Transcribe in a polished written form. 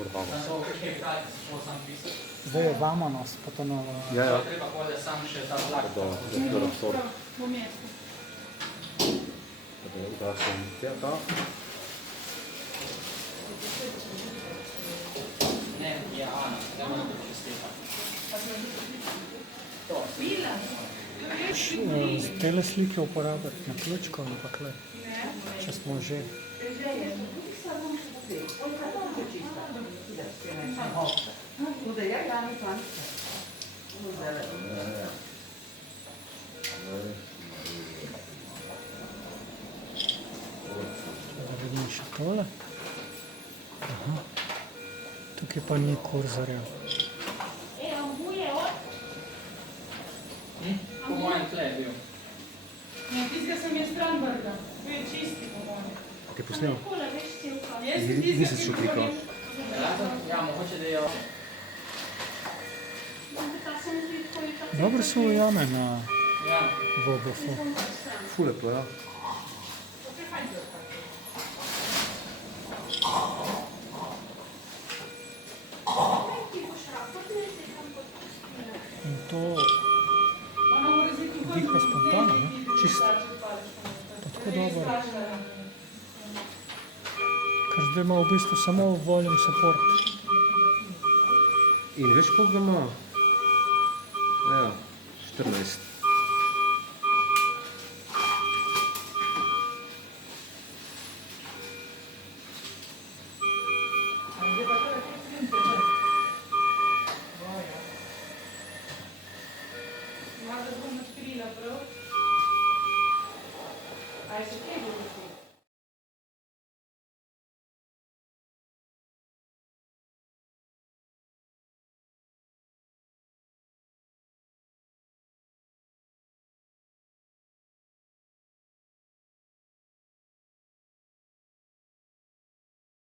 Vrbava. Zdaj je Vamanos, pa to novo. Ja, ja. Treba bolje sam še ta vlak. Do razsor. Po mestu. Da sem ta. Ne, je Ana, zdaj moram biti čestita. Bila. Tele slike uporabiti na ključko, ampak le, če smo že. Da vidim še tole. Aha. Tukaj pa ni kurzorja. Po mojem tle je bil. Ne, tistega sem je stran vrga. To je čisti po mojem. Ti posnel? Jaz sem Nisi tistega, šel ki preko. Ja, mogoče da je... Dobro se ujame na Ja. Vobofu. Ful lepo, ja. In to diha spontano, ne? Čisto. Tako dobro. Ker zdaj ima v bistvu samo volume support. In veš, koliko ga ima? Ja, 14.